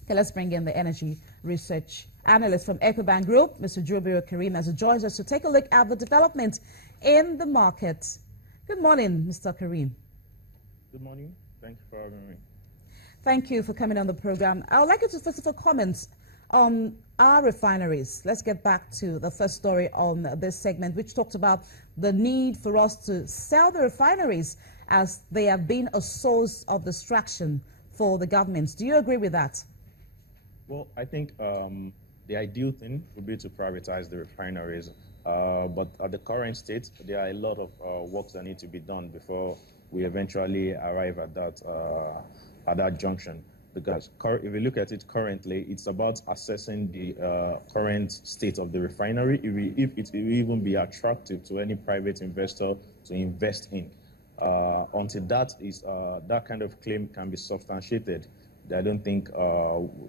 Okay, let's bring in the energy research analyst from Ecobank Group, Mr. Jubril Karim, as he joins us to take a look at the development in the market. Good morning, Mr. Karim. Good morning. Thank you for having me. Thank you for coming on the program. I would like you to first of all comment on our refineries. Let's get back to the first story on this segment, which talked about the need for us to sell the refineries as they have been a source of distraction for the government. Do you agree with that? Well, I think the ideal thing would be to privatize the refineries. But at the current state, there are a lot of works that need to be done before we eventually arrive at that junction. Because if you look at it currently, it's about assessing the current state of the refinery, if it will even be attractive to any private investor to invest in. Until that kind of claim can be substantiated, I don't think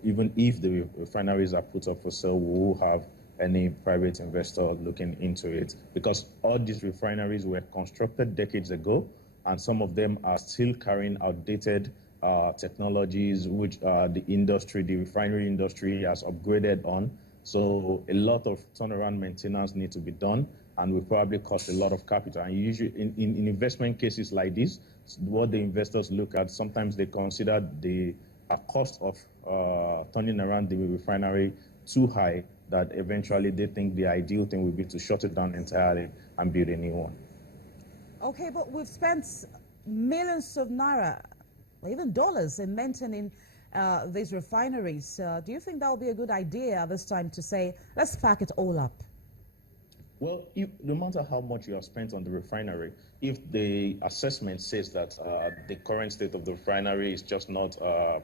even if the refineries are put up for sale, we will have any private investor looking into it, because all these refineries were constructed decades ago, and some of them are still carrying outdated technologies, which the refinery industry has upgraded on. So a lot of turnaround maintenance needs to be done, and will probably cost a lot of capital. And usually in investment cases like this, what the investors look at, sometimes they consider the cost of turning around the refinery too high, that eventually they think the ideal thing would be to shut it down entirely and build a new one. Okay, but we've spent millions of naira, or even dollars, in maintaining these refineries. Do you think that would be a good idea at this time to say, let's pack it all up? Well, no matter how much you have spent on the refinery, if the assessment says that the current state of the refinery is just not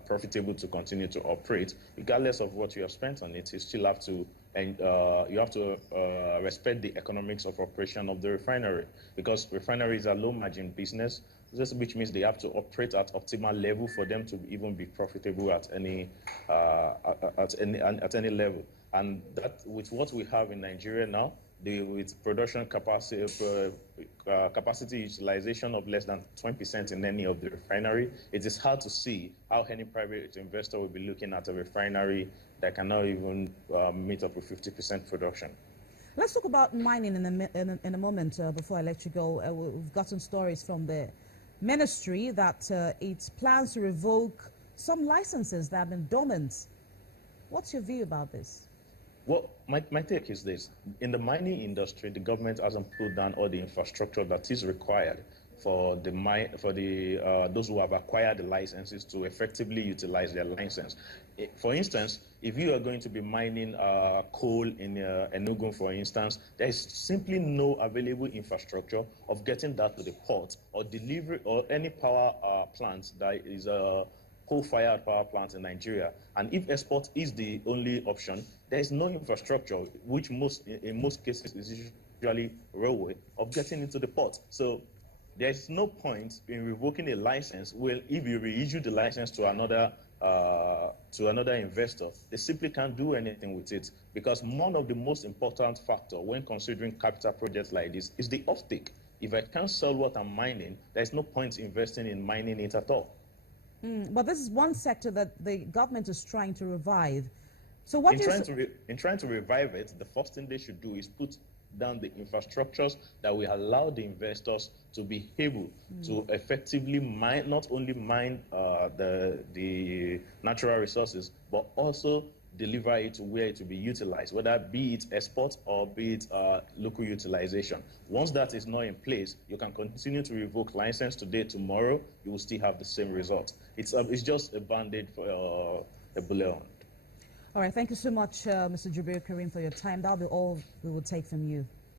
profitable to continue to operate, regardless of what you have spent on it, you still have to respect the economics of operation of the refinery, because refineries are low-margin business, which means they have to operate at optimal level for them to even be profitable at any level. And that, with what we have in Nigeria now, with production capacity utilization of less than 20% in any of the refinery, it is hard to see how any private investor will be looking at a refinery that cannot even meet up with 50% production. Let's talk about mining in a moment. Before I let you go, we've gotten stories from the ministry that it plans to revoke some licenses that have been dormant. What's your view about this? Well, my take is this. In the mining industry, the government hasn't put down all the infrastructure that is required for those who have acquired the licenses to effectively utilize their license. For instance, if you are going to be mining coal in Enugu, for instance, there is simply no available infrastructure of getting that to the port or delivery, or any power plant that is coal-fired power plant in Nigeria. And if export is the only option, there is no infrastructure, which in most cases is usually railway, of getting into the port. So there's no point in revoking a license. Well, if you reissue the license to another investor, they simply can't do anything with it, because one of the most important factors when considering capital projects like this is the offtake. If I can't sell what I'm mining, there's no point investing in mining it at all. But this is one sector that the government is trying to revive. So in trying to revive it, the first thing they should do is put down the infrastructures that will allow the investors to be able to effectively mine, not only mine the natural resources, but also deliver it to where it will be utilized, whether be it export or be it local utilization. Once that is not in place, you can continue to revoke license today, tomorrow, you will still have the same result. It's just a band-aid for a bullet on. All right, thank you so much, Mr. Jubril Karim, for your time. That'll be all we will take from you.